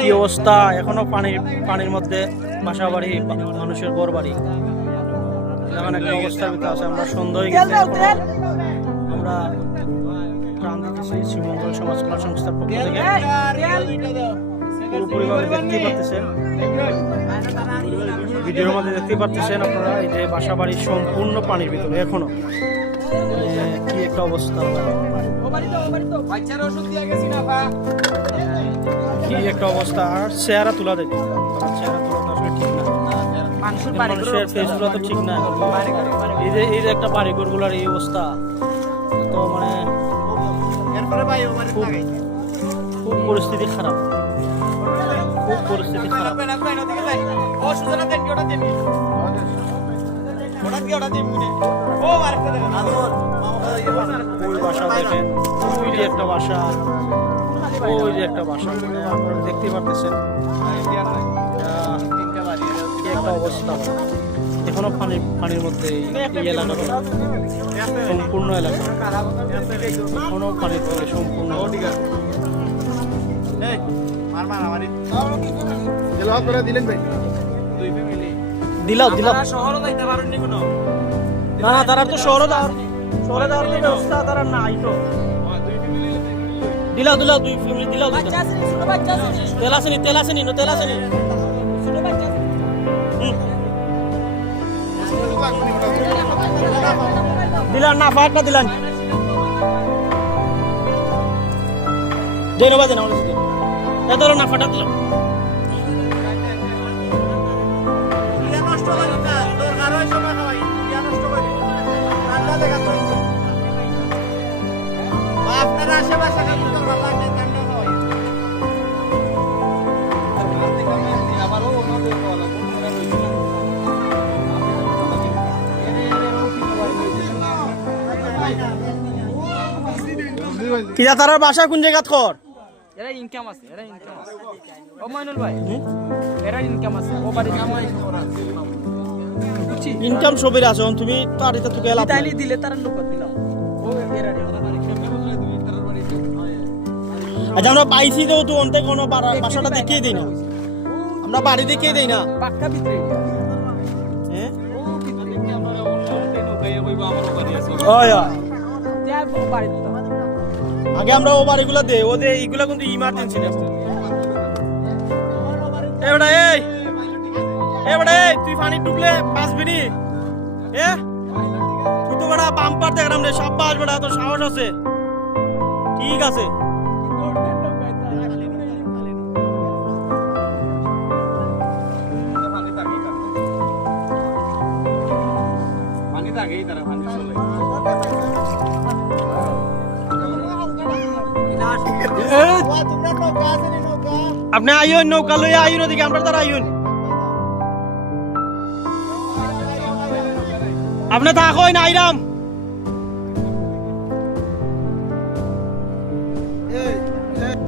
কি অবস্থা, এখনো পানির মধ্যে বাসা বাড়ি, মানুষের ঘর বাড়ি, এমন একটা অবস্থার ভিতরে আছে। আমরা সন্ধ্যা হয়ে গেছে, আমরা প্রাণ দিতেছি শ্রীমঙ্গল সমাজ কল্যাণ সংস্থার পক্ষ থেকে। পুরোপুরিভাবে দেখতে পাচ্ছেন, ভিডিওর মধ্যে দেখতে পাচ্ছেন আপনারা, এই যে বাসা বাড়ি সম্পূর্ণ পানির ভিতরে এখনো। কি একটা অবস্থা, কি একটা অবস্থা। আর চেহারা তোলা দেয়, চেহারা তোলা তো আসলে ঠিক না, মানুষের ফেসগুলো তো ঠিক না। এই যে একটা বাড়িঘর গুলার এই অবস্থা, তো মানে খুব পরিস্থিতি খারাপ, খুব পরিস্থিতি খারাপ। বাসা দেখেন, ওই যে একটা বাসা, ওই যে একটা বাসা, আপনারা দেখতে পারতেছেন কি একটা অবস্থা। এখনো পানির মধ্যে এই এলাকাটা, সম্পূর্ণ এলাকা এখনো পানির মধ্যে সম্পূর্ণ। দিলাও না, তারা তো শহরে যাওয়ার ব্যবস্থা তারা নাই তো। দিলাও দুই ফ্যামিলি দিলাও, তেল আসেনি দিলাম না, ফায়ারটা দিলাম ধন্যবাদ এত না, ফাটা দিলাম। আপনার আশেপাশে কিরা তারার বাসা কোন জায়গা খর? এরা ইনকাম আছে, ও মাইনুল ভাই, এরা ইনকাম আছে, ও বাড়ি ইনকাম সবের আছে। তুমি তারিতে তো গেলা তাইলি দিলে তার লোক দিলাম, ও এরা আচ্ছা আমরা পাইছি তো, তো অন্তে কোনো বাসাটা দেখিয়ে দেই না, আমরা বাড়ি দেখিয়ে দেই না, পাক্কা ভিতরে। হ্যাঁ আগে আমরা ও বাড়িগুলো দে, ওদের এইগুলা কিন্তু ইমার্জেন্সি নেব। তুই পানি ডুবলে বাঁচবি নি? তুই তো বেড়া বাম্পার দেখলাম রে, সব বাস বেড়া, তোর সাহস আছে, ঠিক আছে। আপনি আইন নৌকা লইয়া আইন, ওদিকে আমরা তারা আইন, আপনি থাকো না আইরাম।